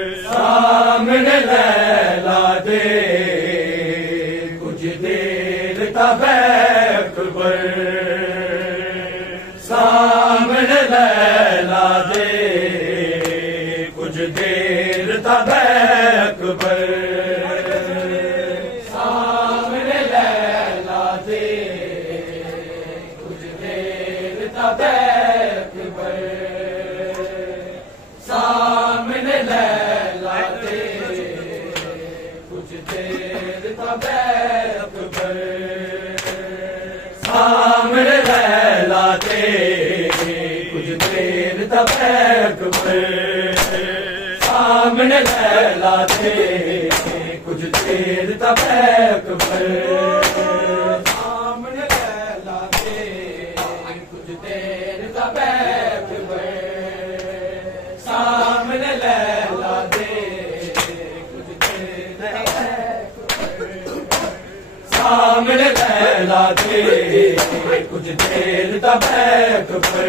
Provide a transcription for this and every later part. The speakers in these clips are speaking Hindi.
सामने लैला दे कुछ देर तब अकबर, सामने लैला दे कुछ देर तब अकबर, सामने लैला दे कुछ देर तब अकबर, सामने लैला दे कुछ देर तब अकबर, सामने लैला दे कुछ देर तब अकबर, सामने लैला दे कुछ देर तब अकबर, सामने लैला दे कुछ देर तब अकबर, सामने लैला दे कुछ देर तब अकबर, सामने लैला दे कुछ देर तब अकबर,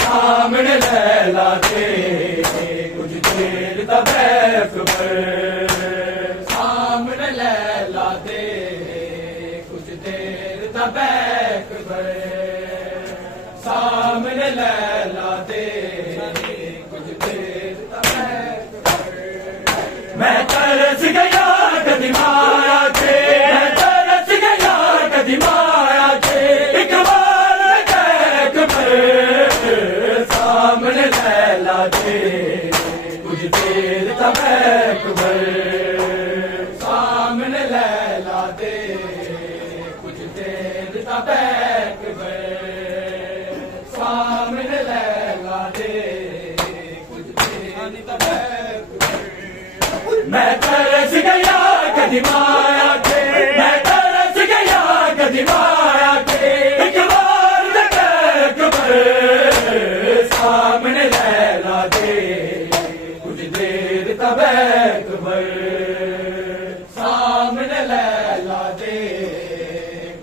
सामने लैला दे कुछ देर तब अकबर, सामने लैला दे कुछ देर तब अकबर, सामने लैला दे कुछ देर तब अकबर, मैं तरस गया कदी माया के, मैं तरस गया कदी माया के, एक बार अकबर, सामने लैला दे कुछ देर तब अकबर, सामने लैला दे कुछ देर तब अकबर, सामने लैला दे कुछ देर तब अकबर, मैं तरस गया कदी माया के, मैं तरस गया कदी माया के, एक बार अकबर, सामने लैला दे कुछ देर तब अकबर, सामने लैला दे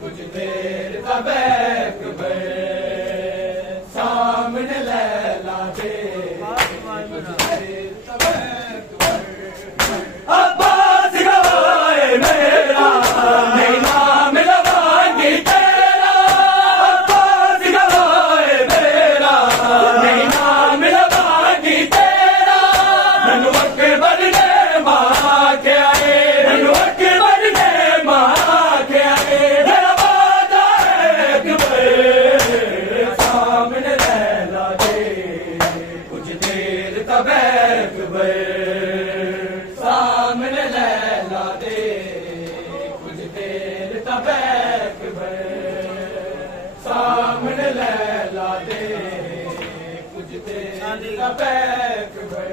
कुछ देर तब अकबर, सामने लैला दे कुछ देर तब अकबर, अब्बास गवाए मेरा नहीं नाम लवांगी तेरा, अब्बास गवाए मेरा नहीं नाम लवांगी तेरा, नन्हु अकबर ने मां के आए, नन्हु अकबर ने मां के आए, मेरा वादा है अकबर, सामने लैला दे कुछ देर तब अकबर, सामने लैला दे कुछ देर तब अकबर, सामने लैला दे कुछ देर तब अकबर,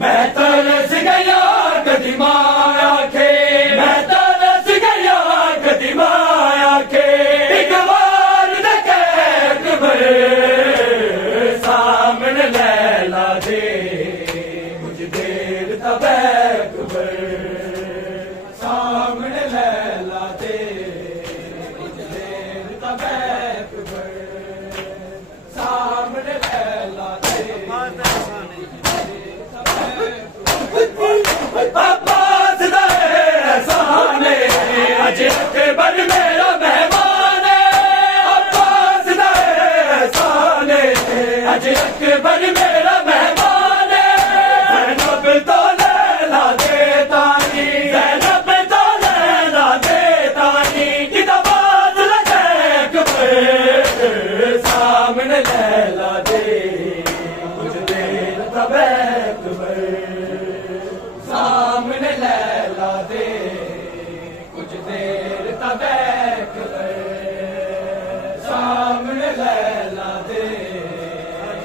मैं तरस गया कदी माया के, मैं तरस गया कदी माया के, एक बार अकबर, सामने लैला दे कुछ देर तब अकबर, सामने लैला दे कुछ देर तब अकबर, सामने लैला दे कुछ देर तब अकबर, अब्बास दा एहसान है अज अकबर मेरा मेहमान है, अब्बास दा एहसान है अज अकबर मेरा मेहमान है, ज़ैनब तो लैला दे तानी, ज़ैनब तो लैला दे तानी, किताबात लगे अकबर, सामने लैला दे कुछ देर तब अकबर, सामने लैला दे कुछ देर तब अकबर, सामने लैला दे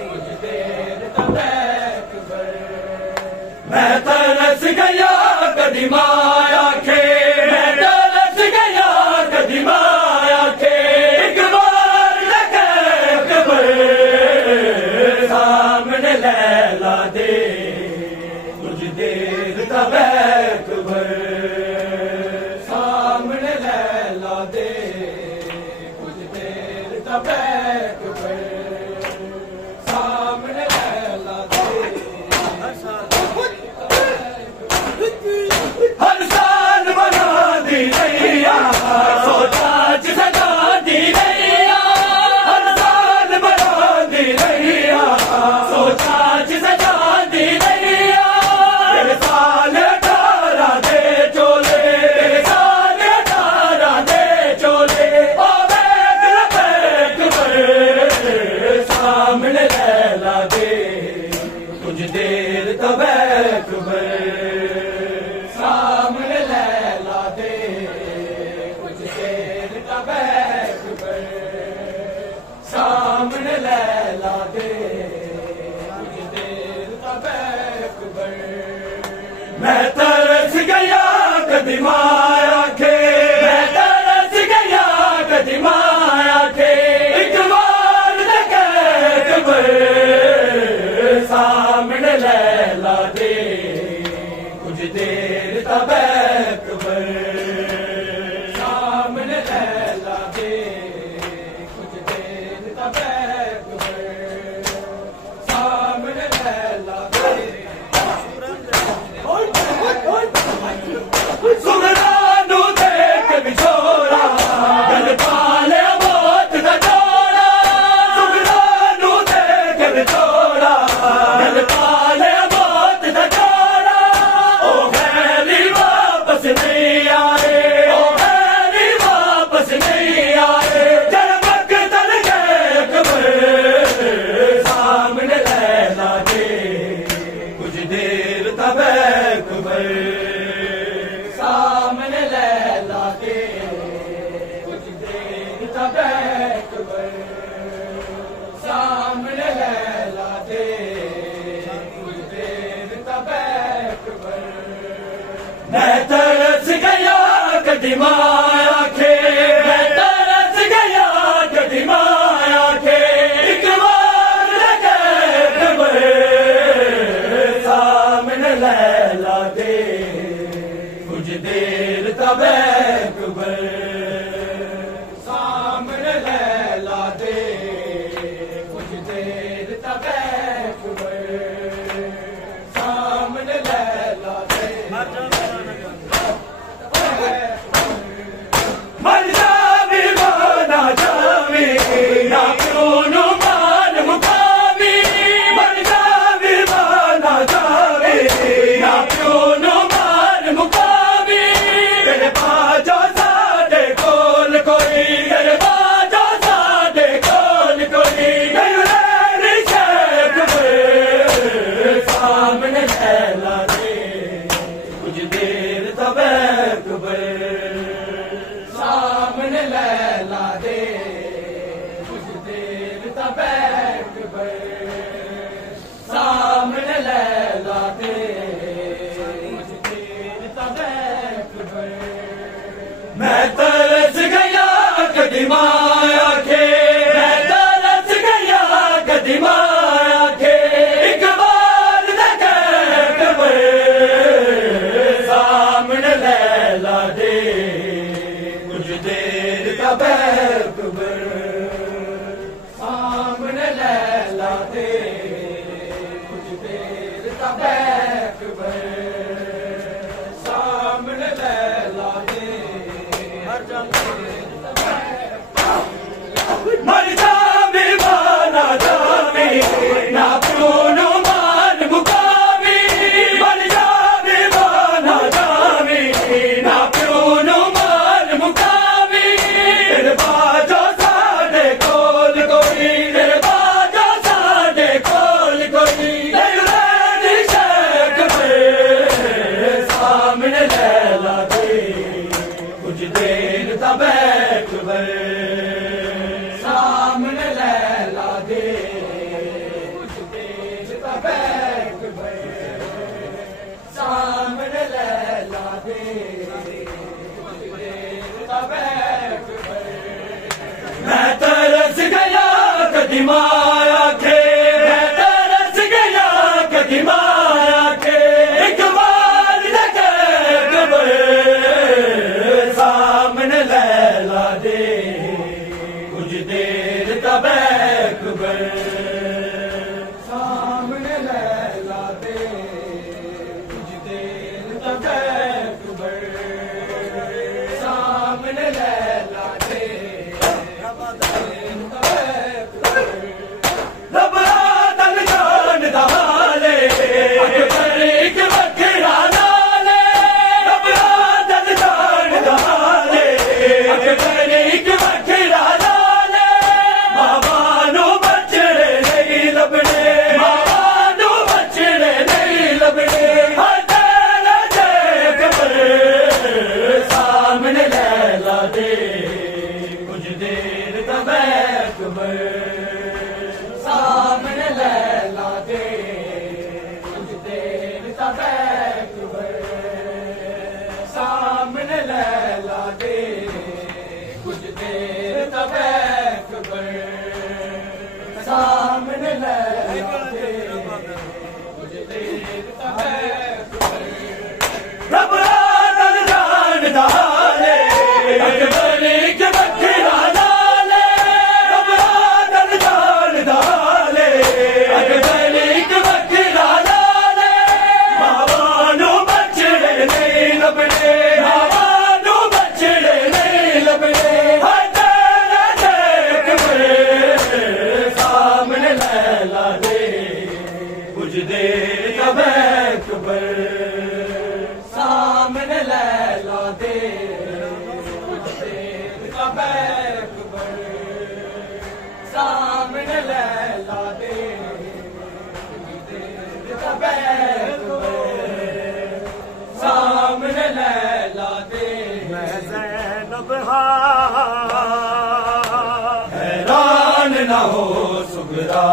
कुछ देर तब अकबर, मैं तरस गया कदी माया के, मैं तरस गया कदी माया के, एक बार अकबर, सामने लैला दे कुछ देर तब अकबर, तबैकबर सामने लैला दे कुछ देर तबैकबर सामने लैला दे मर जावे माना जावे ना क्यों मान मुकामी मर जावे माना जावे ना क्यों मान मुकामी तेरे बाजो साडे कोल कोई तेरे बाजो साडे कोल कोई गैर शेख सामने लैला दे कुछ देर तबैकबर सामने लैला दे कुछ देर तबैकबर सामने लैला दे कुछ देर तबैकबर मैं तरस गया कदीमा आखे मैं तरस गया कदीमा आखे एक बार तबैकबर सामने लैला दे कुछ देर तबैकबर सामने लैला दे कुछ देर तबैकबर सामने लैला दे मर जावे माना जावे ना क्यों मान मुकामी मर जावे माना जावे ना क्यों मान मुकामी तेरे बाजो साडे कोल कोई तेरे बाजो साडे कोल कोई तेरे शेख सामने लैला दे कुछ देर तबैकबर सामने लैला दे कुछ देर तबैकबर सामने लैला दे कुछ देर तबैकबर मैं तरस गया कदीमा आखे मैं तरस गया कदीमा आखे एक बार तबैकबर सामने लैला दे कुछ देर तबैकबर सामने लैला दे कुछ देर तबैकबर सामने लैला दे रबा दल जान दहाले अकबर एक वखरा नाले रबा दल जान दहाले अकबर एक वखरा नाले मावा नो बचड़े नहीं लबने मावा नो बचड़े नहीं लबने तेरा शेख सामने लैला दे कुछ देर तबैकबर सामने लैला दे कुछ देर तबैकबर सामने लैला दे कुछ देर तबैकबर सामने लैला दे कुछ देर तबैकबर रब दल जान दहाले अकबर के वखरा नाले रब दल जान दहाले अकबर के वखरा नाले मावा नो बचड़े नहीं लबने मावा नो बचड़े नहीं लबने तेरा शेख सामने लैला दे कुछ देर तबैकबर सामने लैला दे कुछ देर तबैकबर सामने लैला दे कुछ देर तबैकबर सामने लैला दे मैं ज़ैनब हैरान न हो सुगरा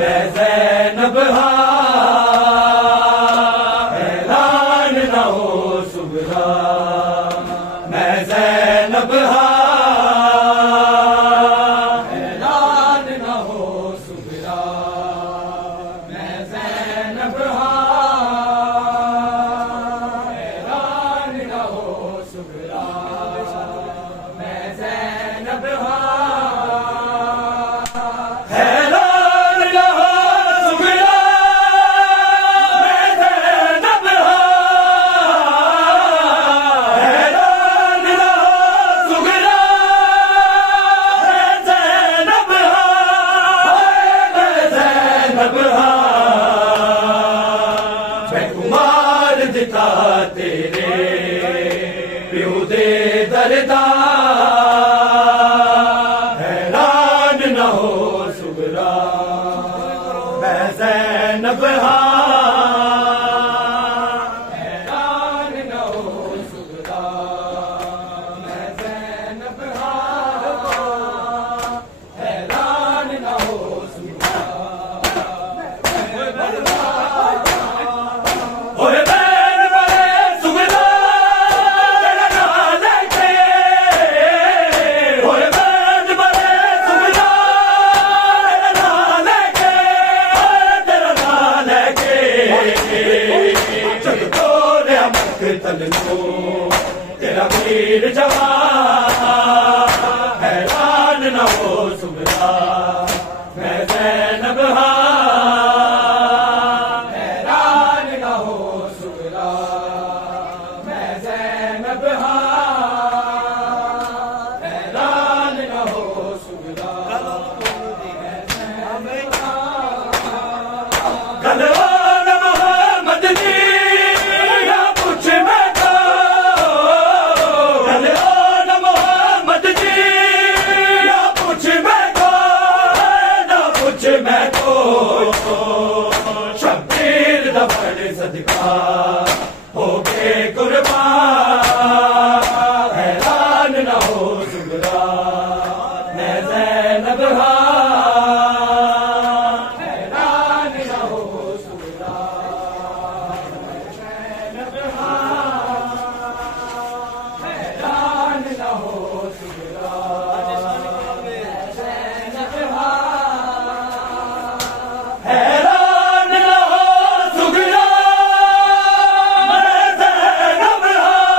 मैं ज़ैनब हैरान न हो सुगरा मैं ज़ैनब हैरान न हो सुगरा मैं ज़ैनब हैरान न हो सुगरा मैं ज़ैनब हाँ हैरान न हो सुगरा मैं ज़ैनब हाँ हैरान न हो सुगरा मैं ज़ैनब हाँ मैं ज़ैनब हाँ मैं कुमार दिता तेरे प्यो दे दरदा हैरान न हो सुगरा मैं ज़ैनब हाँ हैरान न हो सुगरा मैं ज़ैनब हाँ हैरान न हो सुगरा ओए बैन बड़े सुगरा तेरा नाम लेके ओए बैन बड़े सुगरा तेरा नाम लेके तेरा नाम लेके जग तोरे मक्तल को तेरा वीर जवान हैरान न हो सुगरा मैं ज़ैनब हाँ हैरान न हो सुगरा मैं ज़ैनब हाँ हैरान न हो सुगरा गलवान मोहम्मद जी या पूछ मैं को गलवान मोहम्मद जी या पूछ मैं को ना पूछ मैं को शब्बीर दा बड़े सदका हो गए कुर्बान हैरान न हो सुगरा मैं ज़ैनब हाँ हैरान न हो सुगरा मैं ज़ैनब हाँ हैरान न हो सुगरा मैं ज़ैनब हाँ हैरान न हो सुगरा मैं ज़ैनब हाँ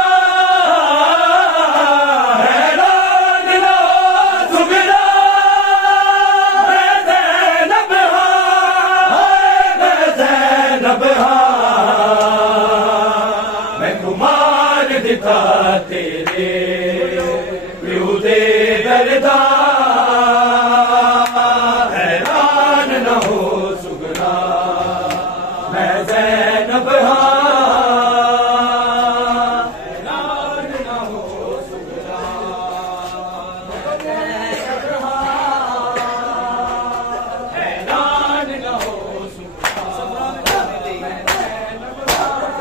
हैरान न हो सुगरा मैं ज़ैनब हाँ मैं ज़ैनब हाँ मैं कुमार दिता तेरे प्यो दे दरदा हैरान न हो सुगरा मैं ज़ैनब हाँ हैरान न हो सुगरा मैं ज़ैनब हाँ हैरान न हो सुगरा मैं ज़ैनब हाँ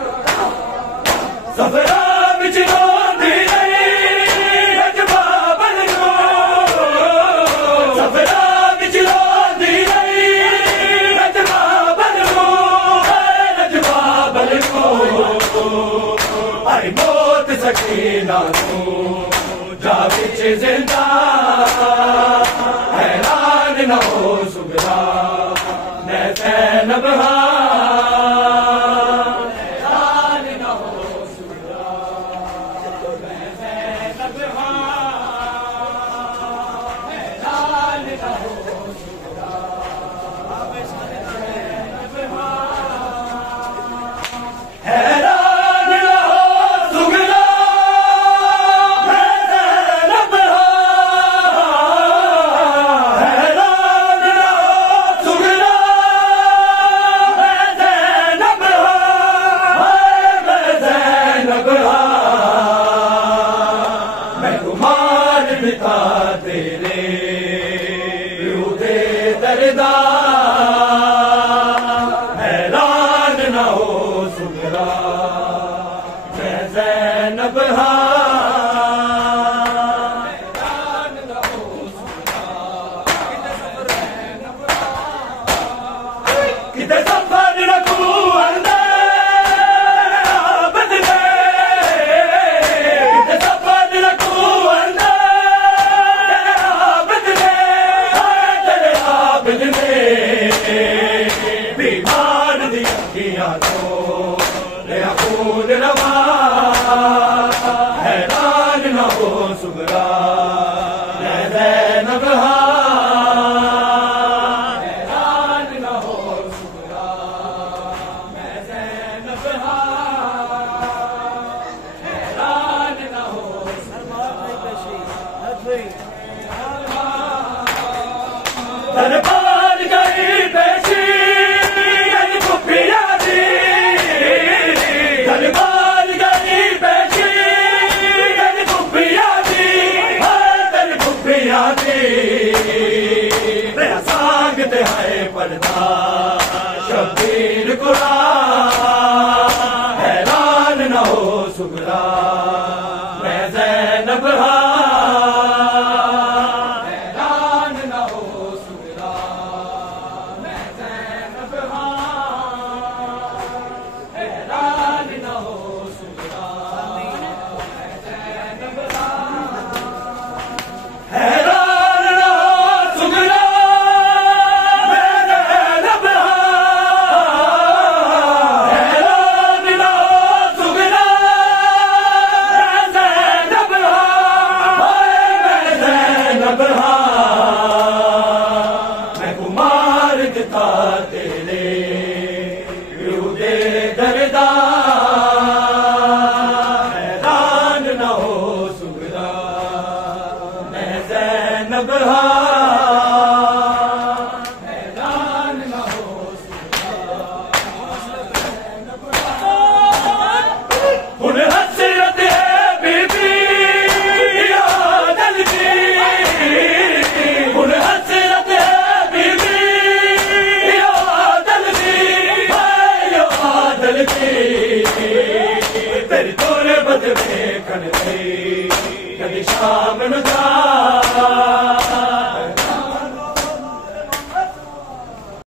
सफरा बिच रोंदी रही रजबा बन गो सफरा बिच रोंदी रही रजबा बन गो रजबा बन गो आई मौत सकीना को जा बिच जिंदा हैरान न हो सुगरा मैं ज़ैनब हाँ हैरान न हो सुगरा मैं ज़ैनब हाँ हैरान न हो सुगरा मैं ज़ैनब हाँ हैरान न हो सुगरा मैं ज़ैनब हाँ हैरान न हो सुगरा मैं ज़ैनब हाँ मैं ज़ैनब हाँ मैं कुमार पिता तेरे प्यो दे दरदा हैरान न हो सुगरा मैं ज़ैनब हाँ हैरान न हो सुगरा किते सफर रखूं अंदर बदले किते सफर रखूं अंदर सुगरा मैं ज़ैनब हैरान न हो सुगरा मैं ज़ैनब हैरान न हो दरबार गई पेशी गई खुफिया दी दरबार गई पेशी गई खुफिया दी दर खुफिया दी तेरा सांग ते है पर्दा शबीर कुरान हैरान न हो सुगरा मैं ज़ैनब हैरान न हो सुगरा मैं ज़ैनब हैरान न हो हुन हसरत है बीबी आदल की हुन हसरत है बीबी आदल की तेरी तोरे बद में कन कदी शाम न जा